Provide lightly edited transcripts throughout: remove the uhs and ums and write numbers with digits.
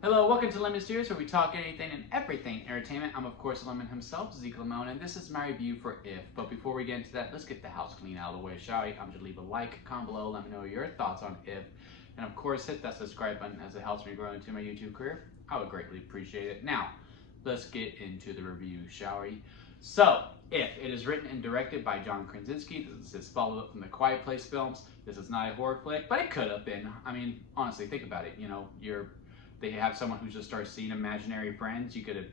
Hello, welcome to Lemon Steers, where we talk anything and everything entertainment. I'm, of course, Lemon himself, Zeke Lemon, and this is my review for If. But before we get into that, let's get the house clean out of the way, shall we? I'm going to leave a like, comment below, let me know your thoughts on If. And, of course, hit that subscribe button as it helps me grow into my YouTube career. I would greatly appreciate it. Now, let's get into the review, shall we? So, If. It is written and directed by John Kransinski. This is follow-up from the Quiet Place films. This is not a horror flick, but it could have been. I mean, honestly, think about it. They have someone who just starts seeing imaginary friends. You could have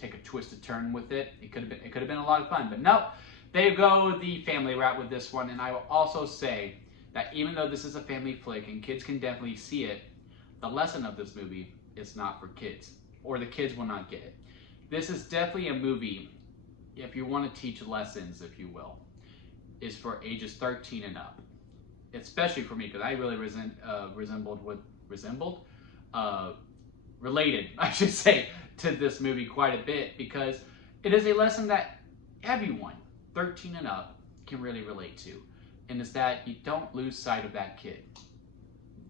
take a twisted turn with it. It could have been a lot of fun, but nope. They go the family route with this one, and I will also say that even though this is a family flick and kids can definitely see it, the lesson of this movie is not for kids, or the kids will not get it. This is definitely a movie, if you want to teach lessons, if you will, is for ages 13 and up. Especially for me, because I really related, I should say, to this movie quite a bit, because it is a lesson that everyone 13 and up can really relate to, and it's that you don't lose sight of that kid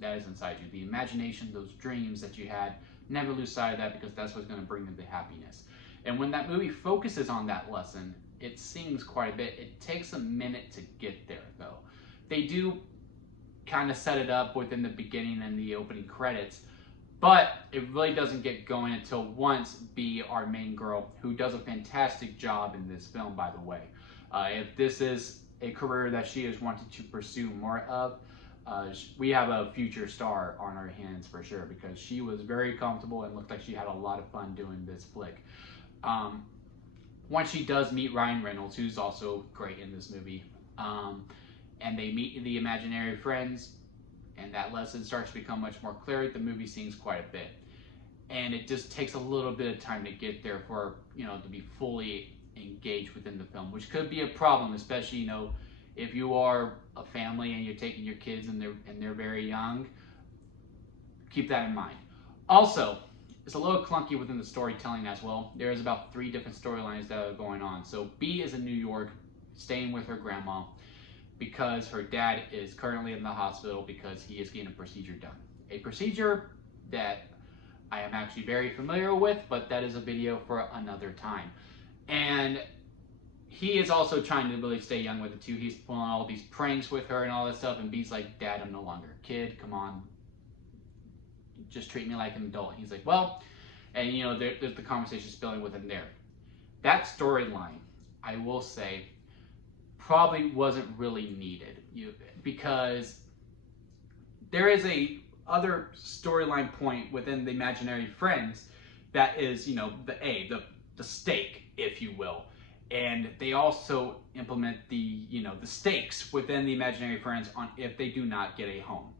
that is inside you, the imagination, those dreams that you had. Never lose sight of that, because that's what's going to bring them the happiness. And when that movie focuses on that lesson, it sings quite a bit. It takes a minute to get there, though. They do kind of set it up within the beginning and the opening credits, but it really doesn't get going until once B, our main girl, who does a fantastic job in this film, by the way. If this is a career that she has wanted to pursue more of, we have a future star on our hands for sure, because she was very comfortable and looked like she had a lot of fun doing this flick. Once she does meet Ryan Reynolds, who's also great in this movie, and they meet the imaginary friends, and that lesson starts to become much more clear, the movie sings quite a bit. And it just takes a little bit of time to get there for, to be fully engaged within the film, which could be a problem, especially, if you are a family and you're taking your kids and they're very young. Keep that in mind. Also, it's a little clunky within the storytelling as well. There's about 3 different storylines that are going on. So B is in New York, staying with her grandma, because her dad is currently in the hospital because he is getting a procedure done. A procedure that I am actually very familiar with, but that is a video for another time. And he is also trying to really stay young with it too. He's pulling all these pranks with her and all that stuff, and B's like, "Dad, I'm no longer a kid, come on. Just treat me like an adult." And he's like, "Well," and there's the conversation spilling with him there. That storyline, I will say, probably wasn't really needed, because there is a other storyline point within the imaginary friends that is, the stake, if you will, and they also implement the stakes within the imaginary friends on if they do not get a home.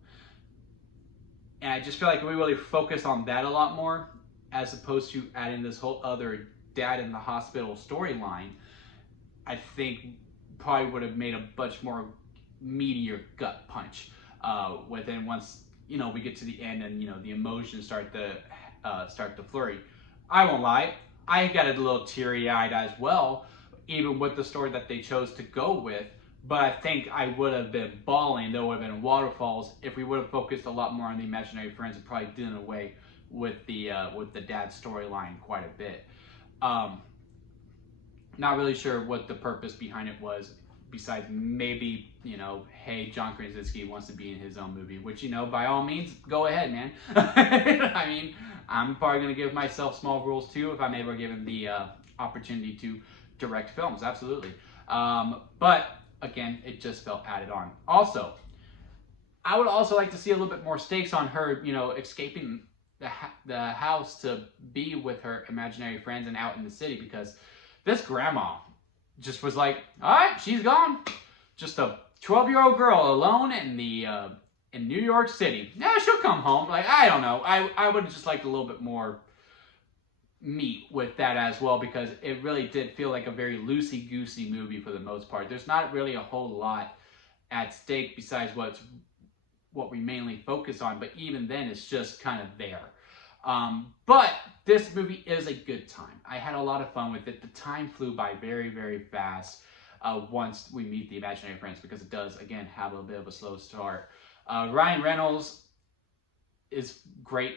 And I just feel like we really focus on that a lot more, as opposed to adding this whole other dad in the hospital storyline. I think probably would have made a much more meatier gut punch within once we get to the end, and the emotions start to flurry. I won't lie, I got a little teary-eyed as well, even with the story that they chose to go with. But I think I would have been bawling. There would have been waterfalls if we would have focused a lot more on the imaginary friends and probably done away with the dad storyline quite a bit. Not really sure what the purpose behind it was, besides maybe, hey, John Kransinski wants to be in his own movie, which, by all means, go ahead, man. I mean, I'm probably going to give myself small roles too if I'm ever given the opportunity to direct films, absolutely. But, again, it just felt added on. Also, I would also like to see a little bit more stakes on her, escaping the house to be with her imaginary friends and out in the city, because this grandma just was like, all right, she's gone. Just a 12-year-old girl alone in New York City. Yeah, she'll come home. Like, I don't know. I would have just liked a little bit more meat with that as well, because it really did feel like a very loosey-goosey movie for the most part. There's not really a whole lot at stake besides what we mainly focus on, but even then, it's just kind of there. But this movie is a good time. I had a lot of fun with it. The time flew by very, very fast once we meet the imaginary friends, because it does, again, have a bit of a slow start. Ryan Reynolds is great.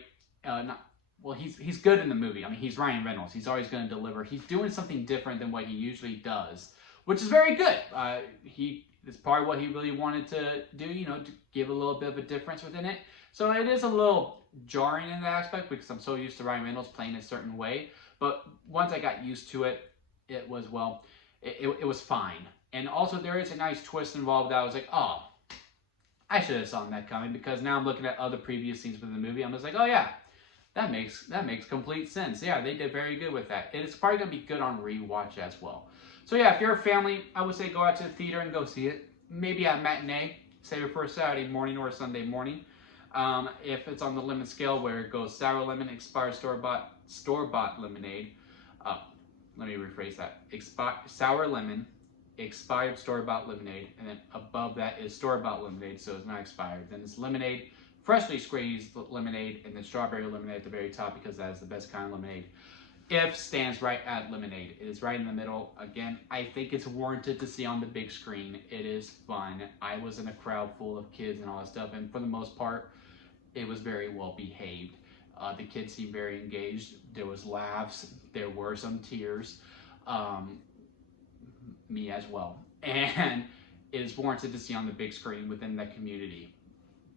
well, he's good in the movie. I mean, he's Ryan Reynolds. He's always going to deliver. He's doing something different than what he usually does, which is very good. It's part of what he really wanted to do, you know, to give a little bit of a difference within it. So it is a little jarring in that aspect because I'm so used to Ryan Reynolds playing a certain way. But once I got used to it, it was, well, it was fine. And also there is a nice twist involved that I was like, oh, I should have saw that coming, because now I'm looking at other previous scenes within the movie. I'm just like, oh yeah, that makes complete sense. Yeah, they did very good with that. And it's probably going to be good on rewatch as well. So yeah, if you're a family, I would say go out to the theater and go see it. Maybe at matinee, save it for a Saturday morning or a Sunday morning. If it's on the lemon scale where it goes sour lemon, expired store-bought lemonade. Let me rephrase that. Sour lemon, expired store-bought lemonade, and then above that is store-bought lemonade, so it's not expired. Then it's lemonade, freshly squeezed lemonade, and then strawberry lemonade at the very top, because that is the best kind of lemonade. If stands right at lemonade. It is right in the middle. Again, I think it's warranted to see on the big screen. It is fun. I was in a crowd full of kids and all that stuff, and for the most part, it was very well behaved. The kids seemed very engaged. There was laughs. There were some tears. Me as well. And it is warranted to see on the big screen within that community.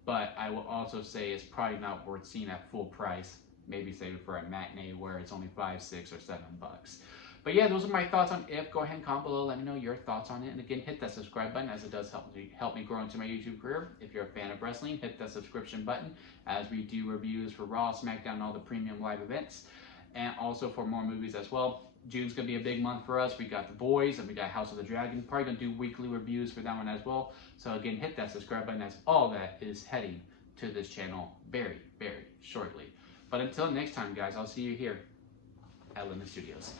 But I will also say it's probably not worth seeing at full price. Maybe save it for a matinee where it's only $5, $6, or $7. But yeah, those are my thoughts on If. Go ahead and comment below. Let me know your thoughts on it. And again, hit that subscribe button, as it does help me grow into my YouTube career. If you're a fan of wrestling, hit that subscription button, as we do reviews for Raw, SmackDown, and all the premium live events. And also for more movies as well. June's going to be a big month for us. We got The Boys and we got House of the Dragon. Probably going to do weekly reviews for that one as well. So again, hit that subscribe button, as all that is heading to this channel very, very shortly. But until next time, guys, I'll see you here at Lemon Studios.